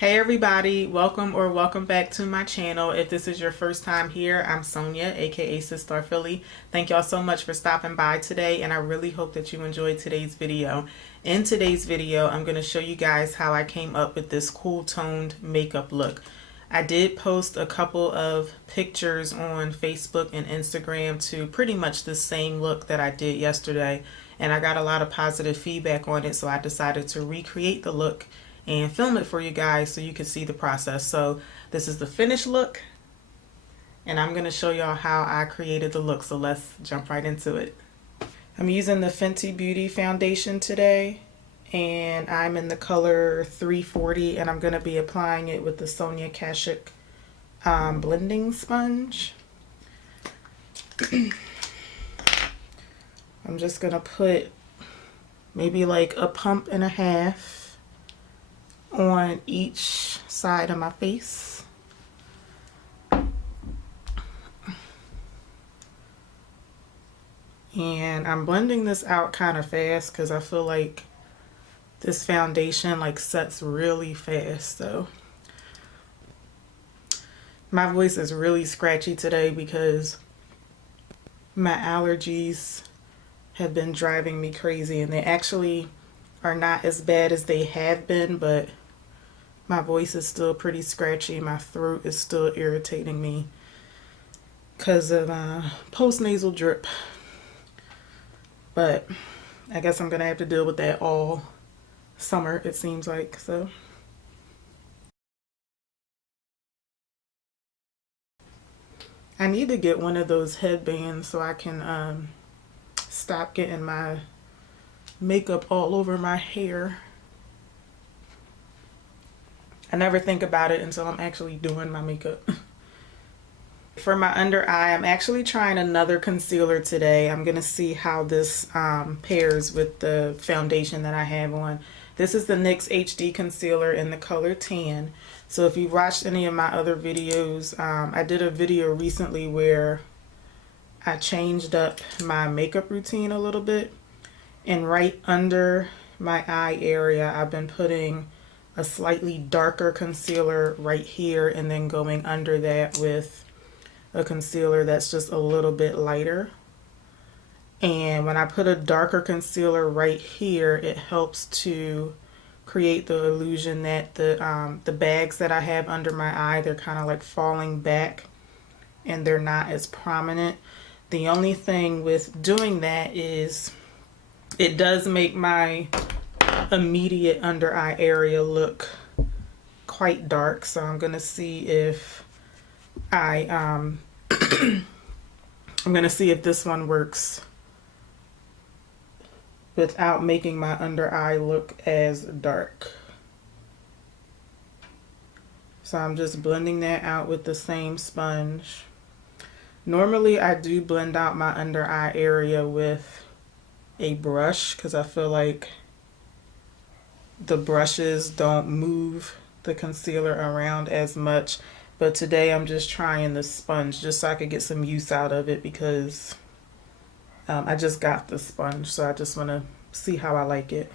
Hey everybody, welcome back to my channel. If this is your first time here, I'm Sonia, aka PatrickStarrr Philly. Thank y'all so much for stopping by today, and I really hope that you enjoyed today's video. In today's video, I'm going to show you guys how I came up with this cool toned makeup look. I did post a couple of pictures on Facebook and Instagram to pretty much the same look that I did yesterday, and I got a lot of positive feedback on it, so I decided to recreate the look and film it for you guys so you can see the process. So this is the finished look, and I'm going to show y'all how I created the look, so let's jump right into it. I'm using the Fenty Beauty foundation today, and I'm in the color 340, and I'm going to be applying it with the Sonia Kashuk blending sponge. I'm just going to put maybe like a pump and a half on each side of my face. And I'm blending this out kind of fast because I feel like this foundation like sets really fast. So my voice is really scratchy today because my allergies have been driving me crazy, and they actually are not as bad as they have been, but my voice is still pretty scratchy. My throat is still irritating me because of post-nasal drip. But I guess I'm going to have to deal with that all summer, it seems like. So I need to get one of those headbands so I can stop getting my makeup all over my hair. I never think about it until I'm actually doing my makeup. For my under eye, I'm actually trying another concealer today. I'm going to see how this pairs with the foundation that I have on. This is the NYX HD Concealer in the color Tan. So if you've watched any of my other videos, I did a video recently where I changed up my makeup routine a little bit. And right under my eye area, I've been putting a slightly darker concealer right here, and then going under that with a concealer that's just a little bit lighter. And when I put a darker concealer right here, it helps to create the illusion that the bags that I have under my eye, they're kind of like falling back and they're not as prominent. The only thing with doing that is it does make my immediate under eye area look quite dark. So I'm gonna see if I'm gonna see if this one works without making my under eye look as dark. So I'm just blending that out with the same sponge. Normally I do blend out my under eye area with a brush because I feel like the brushes don't move the concealer around as much, but today I'm just trying the sponge just so I could get some use out of it, because I just got the sponge, so I just want to see how I like it.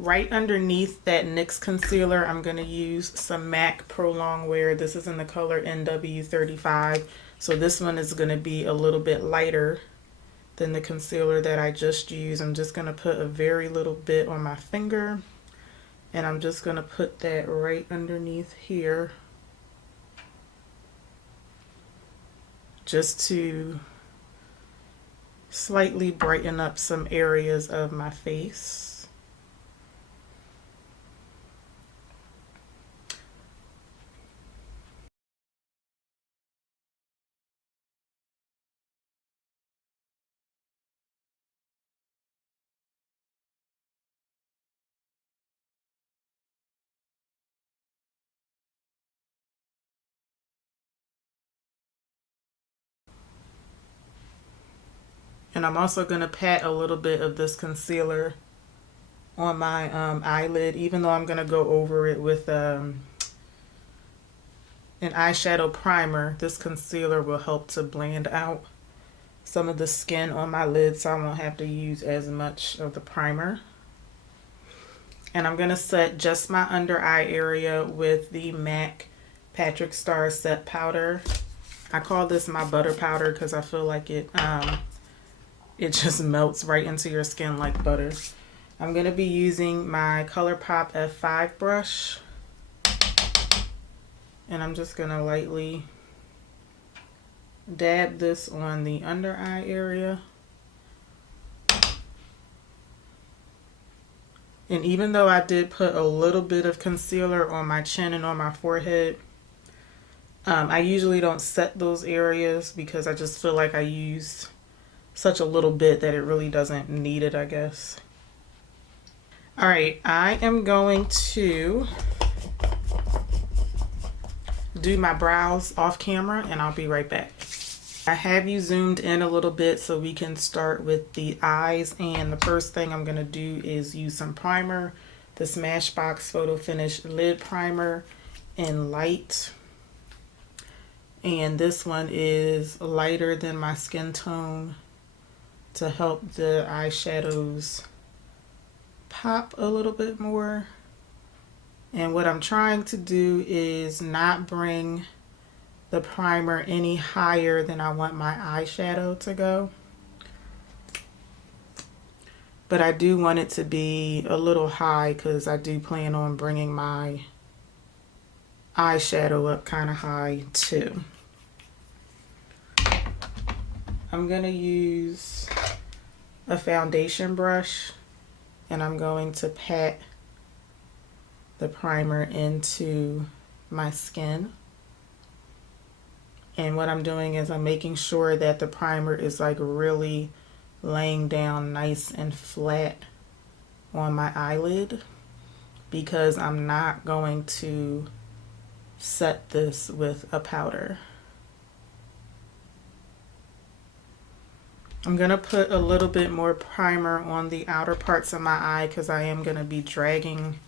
Right underneath that NYX concealer, I'm going to use some MAC Pro Longwear. This is in the color NW35, so this one is going to be a little bit lighter than the concealer that I just used. I'm just going to put a very little bit on my finger, and I'm just going to put that right underneath here just to slightly brighten up some areas of my face. And I'm also going to pat a little bit of this concealer on my eyelid, even though I'm going to go over it with an eyeshadow primer. This concealer will help to blend out some of the skin on my lid, so I won't have to use as much of the primer. And I'm going to set just my under eye area with the MAC PatrickStarrr Set Powder. I call this my butter powder because I feel like it just melts right into your skin like butter. I'm going to be using my Colourpop F5 brush. And I'm just going to lightly dab this on the under eye area. And even though I did put a little bit of concealer on my chin and on my forehead, I usually don't set those areas because I just feel like I used such a little bit that it really doesn't need it, I guess. All right, I am going to do my brows off camera and I'll be right back. I have you zoomed in a little bit so we can start with the eyes, and the first thing I'm going to do is use some primer, the Smashbox Photo Finish Lid Primer in light. And this one is lighter than my skin tone to help the eyeshadows pop a little bit more. And what I'm trying to do is not bring the primer any higher than I want my eyeshadow to go. But I do want it to be a little high because I do plan on bringing my eyeshadow up kind of high too. I'm going to use a foundation brush and I'm going to pat the primer into my skin. And what I'm doing is I'm making sure that the primer is like really laying down nice and flat on my eyelid, because I'm not going to set this with a powder. I'm going to put a little bit more primer on the outer parts of my eye because I am going to be dragging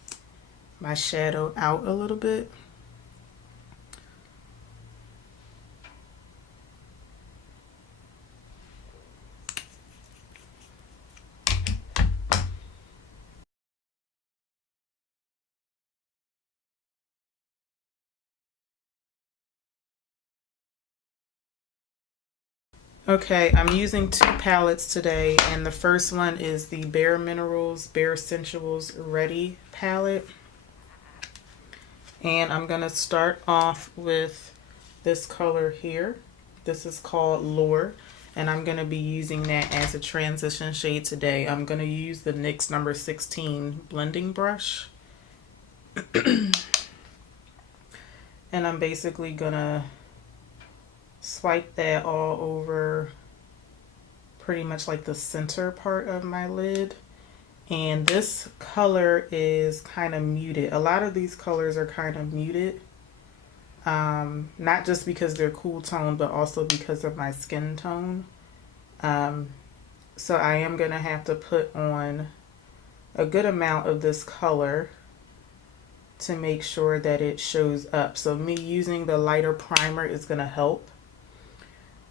my shadow out a little bit. Okay, I'm using two palettes today, and the first one is the Bare Minerals bareSensuals Ready palette. And I'm going to start off with this color here. This is called Lure, and I'm going to be using that as a transition shade today. I'm going to use the NYX number 16 blending brush. And I'm basically going to swipe that all over pretty much like the center part of my lid. And this color is kind of muted. A lot of these colors are kind of muted, not just because they're cool tone, but also because of my skin tone. So I am going to have to put on a good amount of this color to make sure that it shows up. So me using the lighter primer is going to help,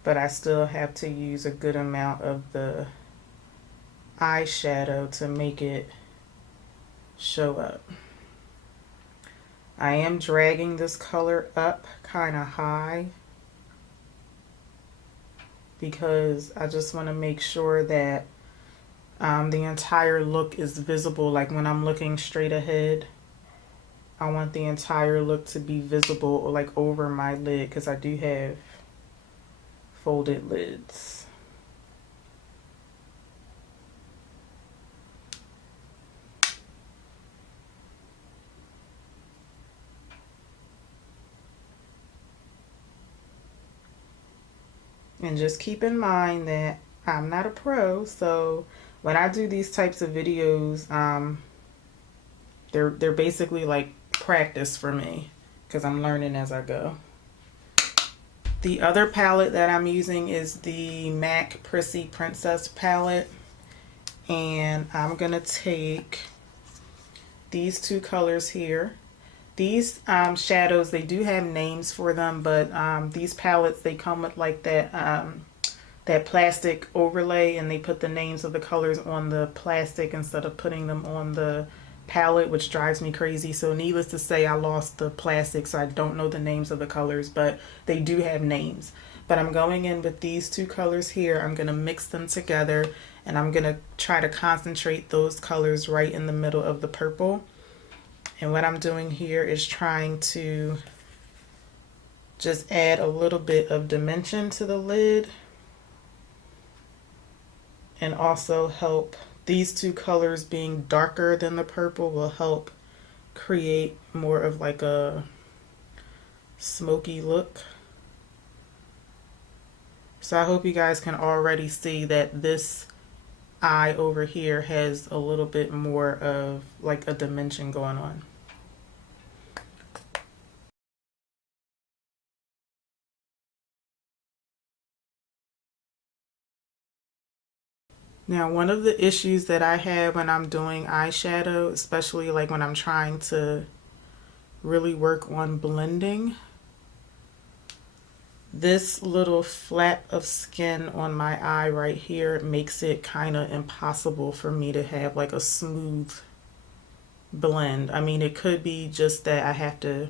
but I still have to use a good amount of the eyeshadow to make it show up. I am dragging this color up kind of high because I just want to make sure that the entire look is visible. Like when I'm looking straight ahead, I want the entire look to be visible, like over my lid, because I do have folded lids. And just keep in mind that I'm not a pro, so when I do these types of videos, they're basically like practice for me because I'm learning as I go. The other palette that I'm using is the MAC Prissy Princess palette, and I'm gonna take these two colors here. These shadows, they do have names for them, but these palettes, they come with like that that plastic overlay, and they put the names of the colors on the plastic instead of putting them on the palette, which drives me crazy. So needless to say, I lost the plastic, so I don't know the names of the colors, but they do have names. But I'm going in with these two colors here. I'm going to mix them together, and I'm going to try to concentrate those colors right in the middle of the purple. And what I'm doing here is trying to just add a little bit of dimension to the lid, and also help, these two colors being darker than the purple will help create more of like a smoky look. So I hope you guys can already see that this eye over here has a little bit more of like a dimension going on. Now, one of the issues that I have when I'm doing eyeshadow, especially like when I'm trying to really work on blending, this little flap of skin on my eye right here makes it kind of impossible for me to have like a smooth blend. I mean, it could be just that I have to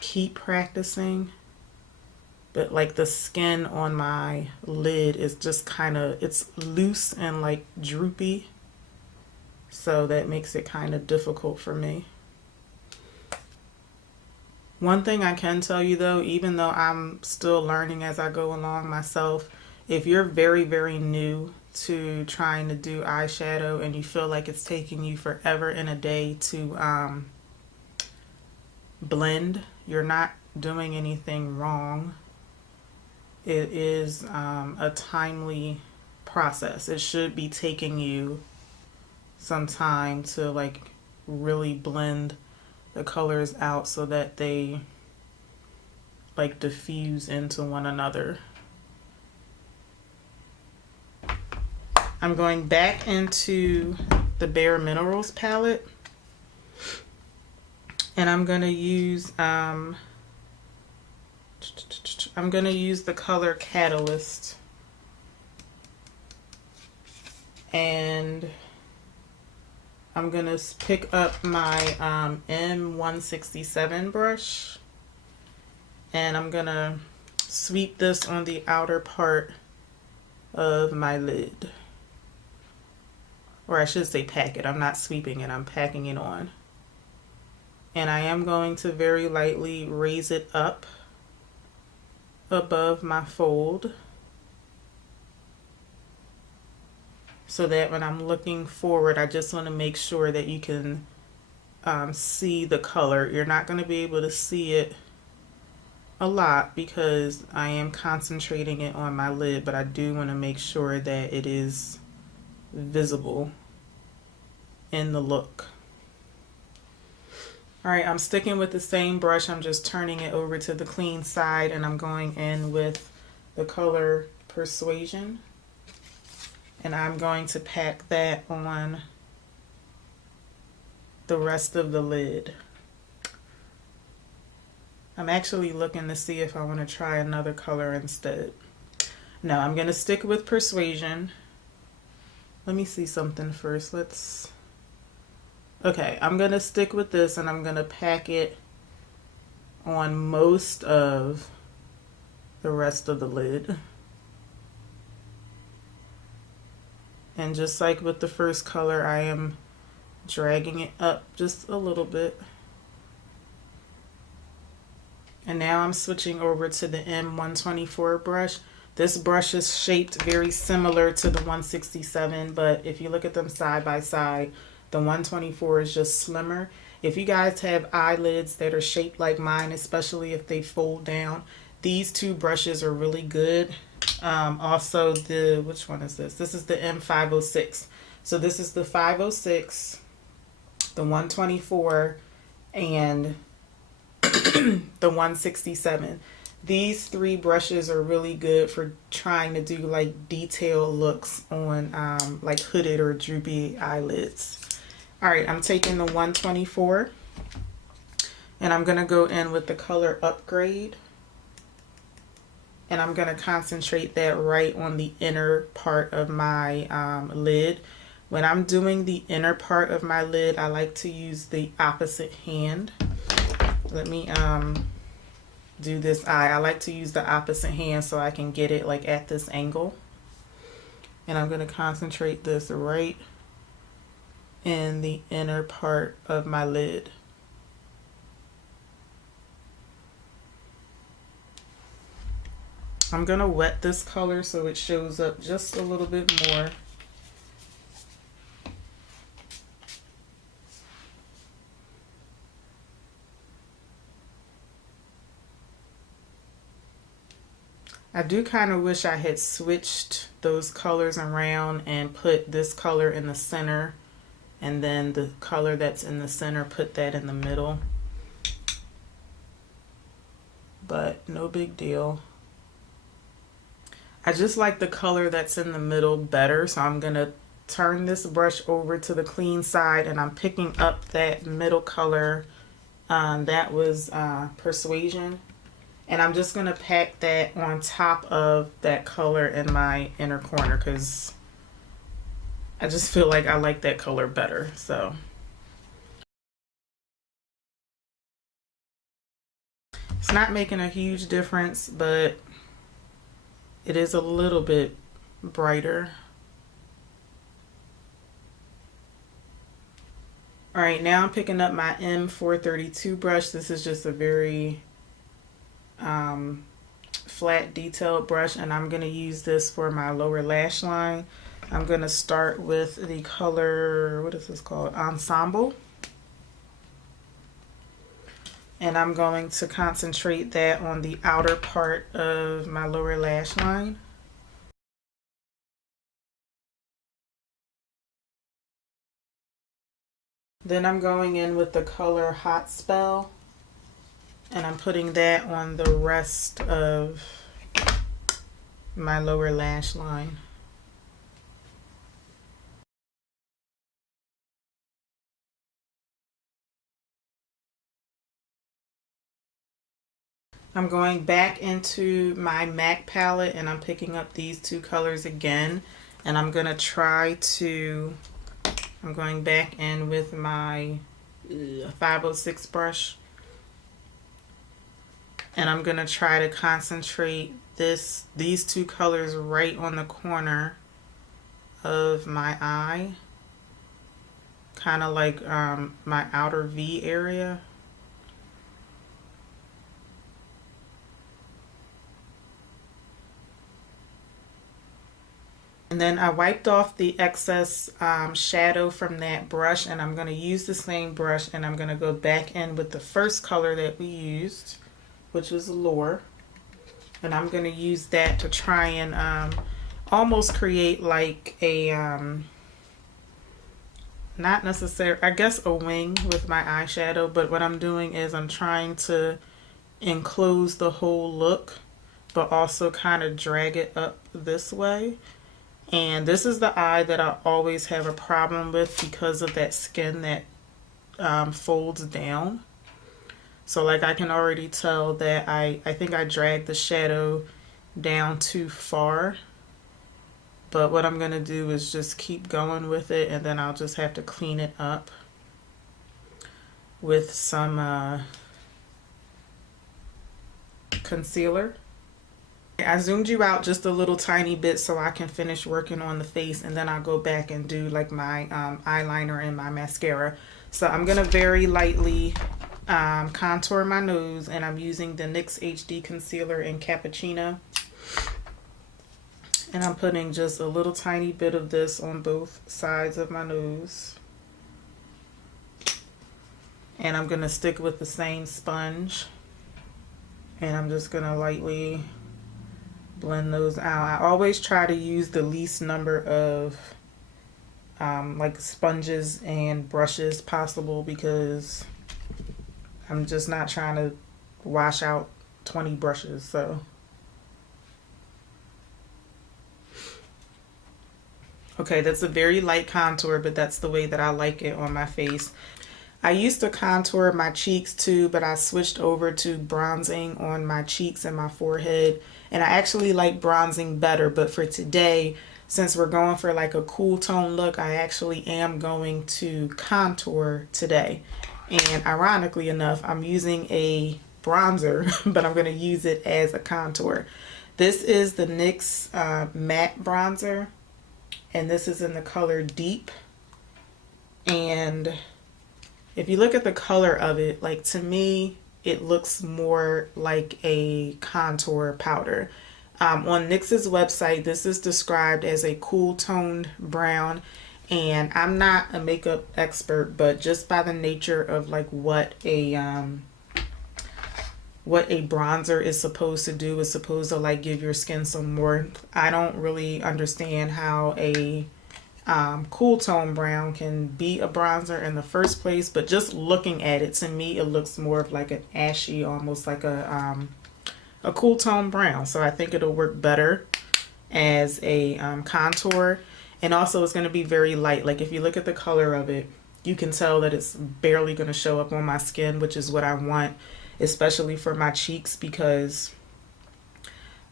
keep practicing, but like the skin on my lid is just kind of, it's loose and like droopy, so that makes it kind of difficult for me. One thing I can tell you though, even though I'm still learning as I go along myself, if you're very, very new to trying to do eyeshadow and you feel like it's taking you forever in a day to blend, you're not doing anything wrong. It is a timely process. It should be taking you some time to like really blend the colors out so that they like diffuse into one another. I'm going back into the Bare Minerals palette, and I'm gonna use the color Catalyst, and I'm gonna pick up my M167 brush, and I'm gonna sweep this on the outer part of my lid. Or I should say pack it. I'm not sweeping it, I'm packing it on. And I am going to very lightly raise it up above my fold, so that when I'm looking forward, I just want to make sure that you can see the color. You're not going to be able to see it a lot because I am concentrating it on my lid, but I do want to make sure that it is visible in the look. Alright, I'm sticking with the same brush. I'm just turning it over to the clean side, and I'm going in with the color Persuasion. And I'm going to pack that on the rest of the lid. I'm actually looking to see if I want to try another color instead. No, I'm going to stick with Persuasion. Let me see something first. Okay, I'm going to stick with this, and I'm going to pack it on most of the rest of the lid. And just like with the first color, I am dragging it up just a little bit. And now I'm switching over to the M124 brush. This brush is shaped very similar to the 167, but if you look at them side by side, the 124 is just slimmer. If you guys have eyelids that are shaped like mine, especially if they fold down, these two brushes are really good. Also which one is this? This is the M506. So this is the 506, the 124, and the 167. These three brushes are really good for trying to do like detail looks on like hooded or droopy eyelids. Alright, I'm taking the 124, and I'm going to go in with the color Upgrade. And I'm going to concentrate that right on the inner part of my lid. When I'm doing the inner part of my lid, I like to use the opposite hand. Let me do this eye. I like to use the opposite hand so I can get it like at this angle. And I'm going to concentrate this right in the inner part of my lid. I'm going to wet this color so it shows up just a little bit more. I do kind of wish I had switched those colors around and put this color in the center and then the color that's in the center, put that in the middle. But no big deal. I just like the color that's in the middle better, so I'm going to turn this brush over to the clean side and I'm picking up that middle color. That was Persuasion. And I'm just going to pack that on top of that color in my inner corner because I just feel like I like that color better. So it's not making a huge difference, but it is a little bit brighter. All right, now I'm picking up my M432 brush. This is just a very flat detailed brush, and I'm going to use this for my lower lash line. I'm going to start with the color, what is this called? Ensemble. And I'm going to concentrate that on the outer part of my lower lash line. Then I'm going in with the color Hot Spell. And I'm putting that on the rest of my lower lash line. I'm going back into my MAC palette and I'm picking up these two colors again. And I'm going to try to, I'm going back in with my 506 brush. And I'm going to try to concentrate these two colors right on the corner of my eye. Kind of like my outer V area. And then I wiped off the excess shadow from that brush, and I'm going to use the same brush and I'm going to go back in with the first color that we used, which was Lure. And I'm going to use that to try and almost create like a, not necessarily, I guess a wing with my eyeshadow, but what I'm doing is I'm trying to enclose the whole look, but also kind of drag it up this way. And this is the eye that I always have a problem with because of that skin that folds down. So like I can already tell that I think I dragged the shadow down too far. But what I'm going to do is just keep going with it, and then I'll just have to clean it up with some concealer. I zoomed you out just a little tiny bit so I can finish working on the face, and then I'll go back and do like my eyeliner and my mascara. So I'm going to very lightly contour my nose, and I'm using the NYX HD Concealer in Cappuccino. And I'm putting just a little tiny bit of this on both sides of my nose. And I'm going to stick with the same sponge. And I'm just going to lightly blend those out. I always try to use the least number of like sponges and brushes possible, because I'm just not trying to wash out 20 brushes. So okay, that's a very light contour, but that's the way that I like it on my face. I used to contour my cheeks too, but I switched over to bronzing on my cheeks and my forehead. And I actually like bronzing better, but for today, since we're going for like a cool tone look, I actually am going to contour today. And ironically enough, I'm using a bronzer, but I'm going to use it as a contour. This is the NYX matte bronzer, and this is in the color Deep. And if you look at the color of it, like, to me, it looks more like a contour powder. On NYX's website, this is described as a cool toned brown. And I'm not a makeup expert, but just by the nature of like what a bronzer is supposed to do, is supposed to like give your skin some warmth. I don't really understand how a cool tone brown can be a bronzer in the first place, but just looking at it, to me it looks more of like an ashy, almost like a cool tone brown. So I think it'll work better as a contour. And also it's going to be very light. Like, if you look at the color of it, you can tell that it's barely going to show up on my skin, which is what I want, especially for my cheeks, because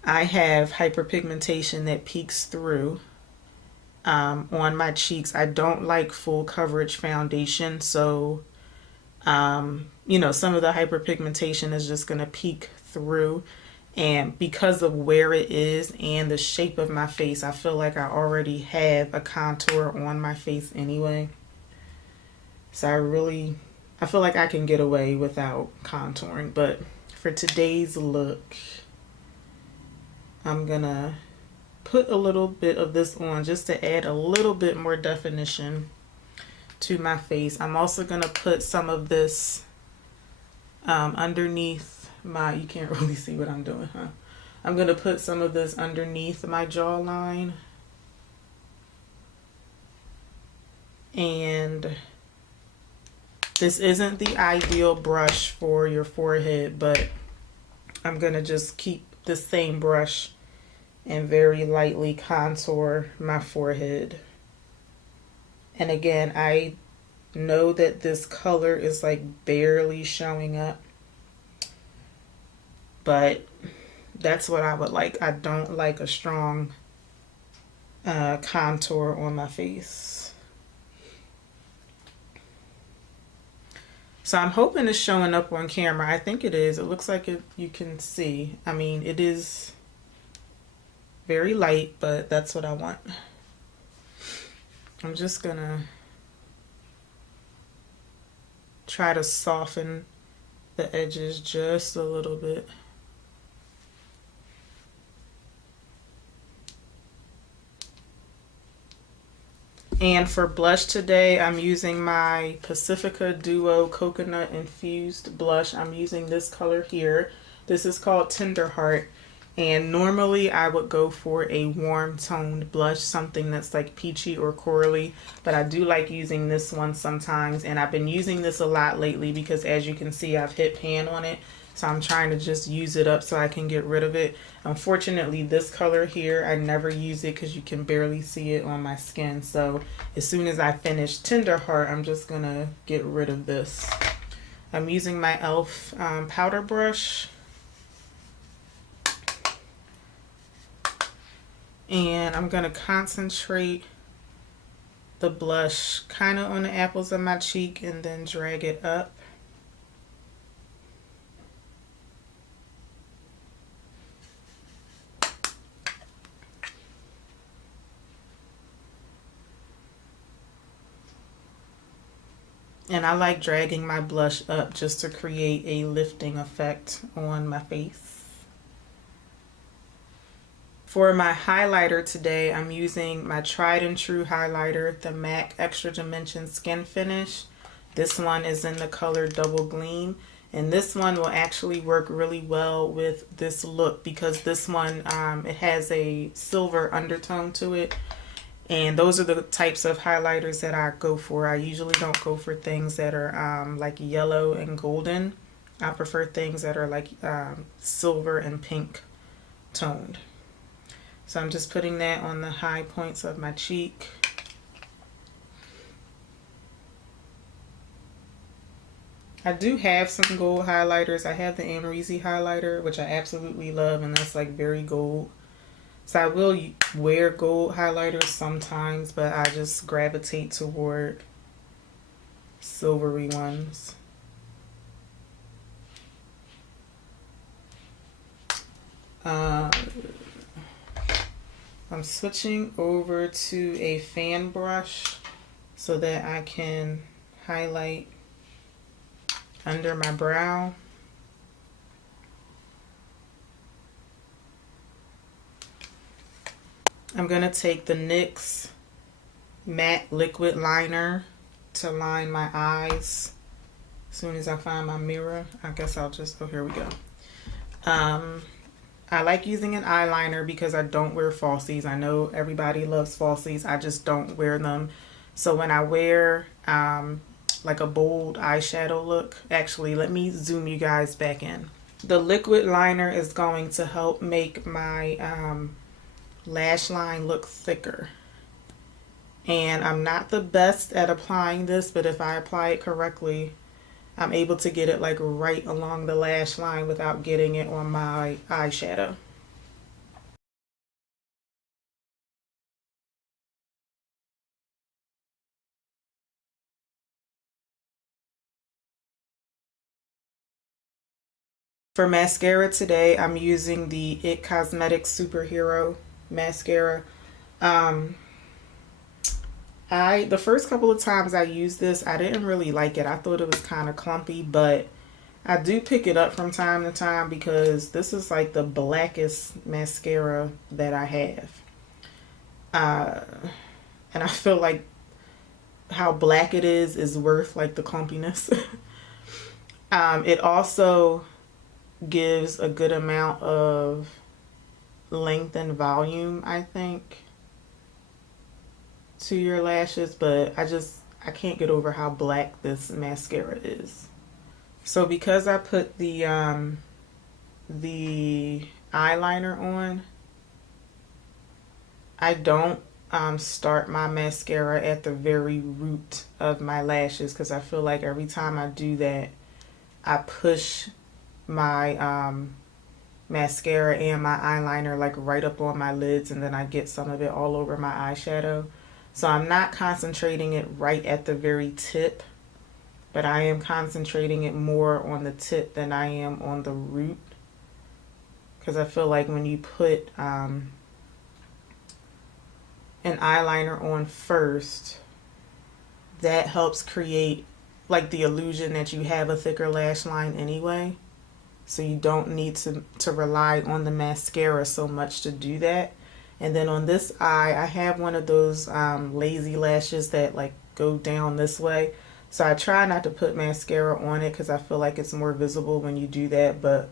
I have hyperpigmentation that peeks through on my cheeks. I don't like full coverage foundation, so you know, some of the hyperpigmentation is just going to peek through. And because of where it is and the shape of my face, I feel like I already have a contour on my face anyway. So I feel like I can get away without contouring. But for today's look, I'm gonna put a little bit of this on just to add a little bit more definition to my face. I'm also gonna put some of this underneath my, you can't really see what I'm doing, huh? I'm gonna put some of this underneath my jawline. And this isn't the ideal brush for your forehead, but I'm gonna just keep the same brush and very lightly contour my forehead. And again, I know that this color is like barely showing up, but that's what I would like. I don't like a strong contour on my face. So I'm hoping it's showing up on camera. I think it is. It looks like it, you can see. I mean, it is very light, but that's what I want. I'm just gonna try to soften the edges just a little bit. And for blush today, I'm using my Pacifica Duo Coconut Infused Blush. I'm using this color here. This is called Tenderheart. And normally I would go for a warm toned blush, something that's like peachy or corally. But I do like using this one sometimes. And I've been using this a lot lately because, as you can see, I've hit pan on it. So I'm trying to just use it up so I can get rid of it. Unfortunately, this color here, I never use it because you can barely see it on my skin. So as soon as I finish Tenderheart, I'm just going to get rid of this. I'm using my e.l.f. powder brush. And I'm going to concentrate the blush kind of on the apples of my cheek and then drag it up. And I like dragging my blush up just to create a lifting effect on my face. For my highlighter today, I'm using my tried and true highlighter, the MAC Extra Dimension Skin Finish. This one is in the color Double Gleam. And this one will actually work really well with this look because this one, it has a silver undertone to it. And those are the types of highlighters that I go for. I usually don't go for things that are like yellow and golden. I prefer things that are like silver and pink toned. So I'm just putting that on the high points of my cheek. I do have some gold highlighters. I have the Amrezy highlighter, which I absolutely love, and that's like very gold. So I will wear gold highlighters sometimes, but I just gravitate toward silvery ones. I'm switching over to a fan brush so that I can highlight under my brow. I'm going to take the NYX matte liquid liner to line my eyes. As soon as I find my mirror, I guess I'll just, oh, here we go. I like using an eyeliner because I don't wear falsies. I know everybody loves falsies. I just don't wear them. So when I wear like a bold eyeshadow look, actually, let me zoom you guys back in. The liquid liner is going to help make my lash line look thicker. And I'm not the best at applying this, but if I apply it correctly, I'm able to get it like right along the lash line without getting it on my eyeshadow. For mascara today, I'm using the IT Cosmetics Superhero mascara. The first couple of times I used this, I didn't really like it. I thought it was kind of clumpy, but I do pick it up from time to time because this is like the blackest mascara that I have. And I feel like how black it is worth like the clumpiness. It also gives a good amount of length and volume, I think, to your lashes, but I can't get over how black this mascara is. So because I put the eyeliner on, I don't start my mascara at the very root of my lashes because I feel like every time I do that, I push my mascara and my eyeliner like right up on my lids, and then I get some of it all over my eyeshadow. So I'm not concentrating it right at the very tip, but I am concentrating it more on the tip than I am on the root, because I feel like when you put an eyeliner on first, that helps create like the illusion that you have a thicker lash line anyway. So you don't need to rely on the mascara so much to do that. And then on this eye, I have one of those lazy lashes that like go down this way. So I try not to put mascara on it because I feel like it's more visible when you do that. But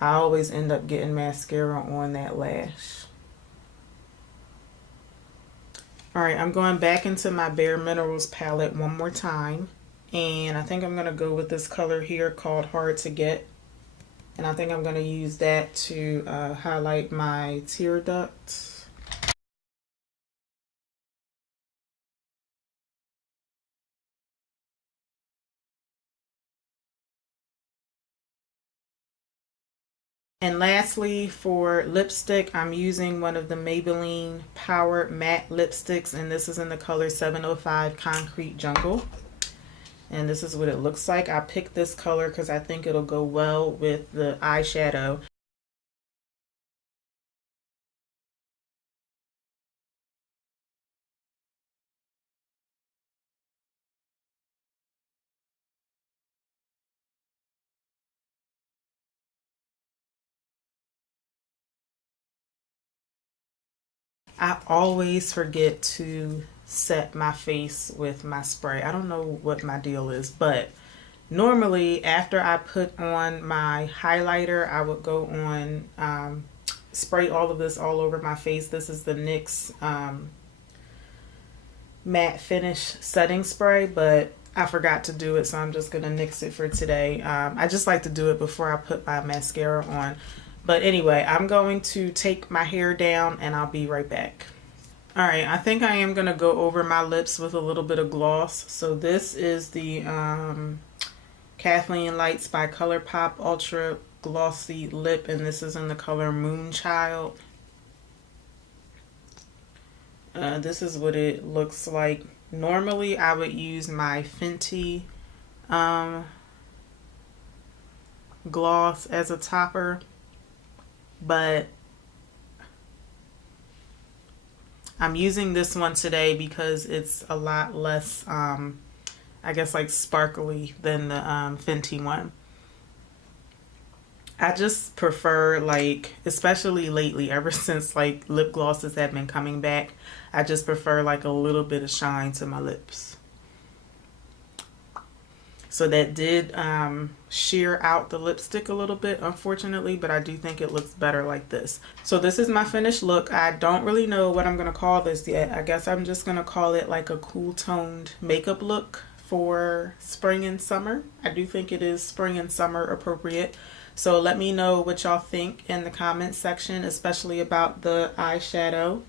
I always end up getting mascara on that lash. Alright, I'm going back into my Bare Minerals palette one more time. And I think I'm going to go with this color here called Hard to Get. And I think I'm going to use that to highlight my tear ducts. And lastly, for lipstick, I'm using one of the Maybelline Power Matte Lipsticks, and this is in the color 705 Concrete Jungle. And this is what it looks like. I picked this color because I think it'll go well with the eyeshadow. I always forget to set my face with my spray. I don't know what my deal is, but normally after I put on my highlighter, I would go on, spray all of this all over my face. This is the NYX matte finish setting spray, but I forgot to do it, so I'm just gonna NYX it for today. I just like to do it before I put my mascara on. But anyway, I'm going to take my hair down and I'll be right back. Alright, I think I am going to go over my lips with a little bit of gloss. So this is the Kathleen Lights by Colourpop Ultra Glossy Lip, and this is in the color Moonchild. This is what it looks like. Normally I would use my Fenty gloss as a topper, but I'm using this one today because it's a lot less I guess like sparkly than the Fenty one. I just prefer, like, especially lately, ever since like lip glosses have been coming back, I just prefer like a little bit of shine to my lips. So that did sheer out the lipstick a little bit, unfortunately, but I do think it looks better like this. So this is my finished look. I don't really know what I'm going to call this yet. I guess I'm just going to call it like a cool toned makeup look for spring and summer. I do think it is spring and summer appropriate. So let me know what y'all think in the comments section, especially about the eyeshadow.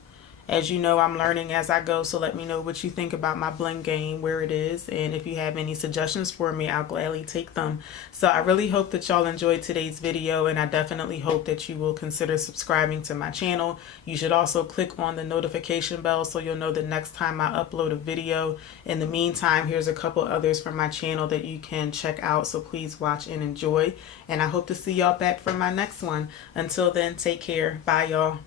As you know, I'm learning as I go, so let me know what you think about my bling game, where it is, and if you have any suggestions for me, I'll gladly take them. So I really hope that y'all enjoyed today's video, and I definitely hope that you will consider subscribing to my channel. You should also click on the notification bell so you'll know the next time I upload a video. In the meantime, here's a couple others from my channel that you can check out, so please watch and enjoy. And I hope to see y'all back for my next one. Until then, take care. Bye, y'all.